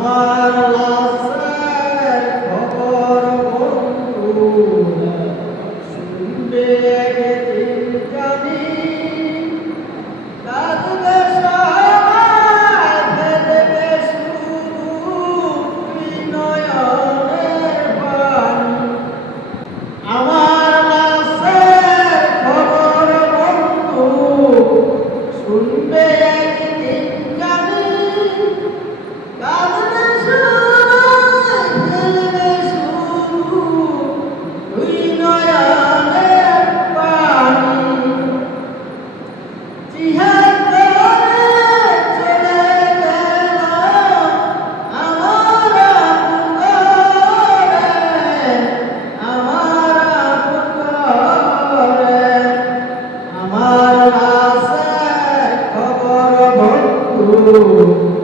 আমার লাশের খবর বন্ধু শুনবে একদিন জানি, কাঁদবে সবাই ফেলবে শুধু নয়নের পানি। আমার লাশের খবর বন্ধু শুনবে একদিন জানি, কাঁদবে সবাই ফেলবে শুধু দুই নয়নের পানি। জিহাদ করে চলে গেল আমার আপন ঘরে, আমার আপন ঘরে। আমার লাশের খবর বন্ধু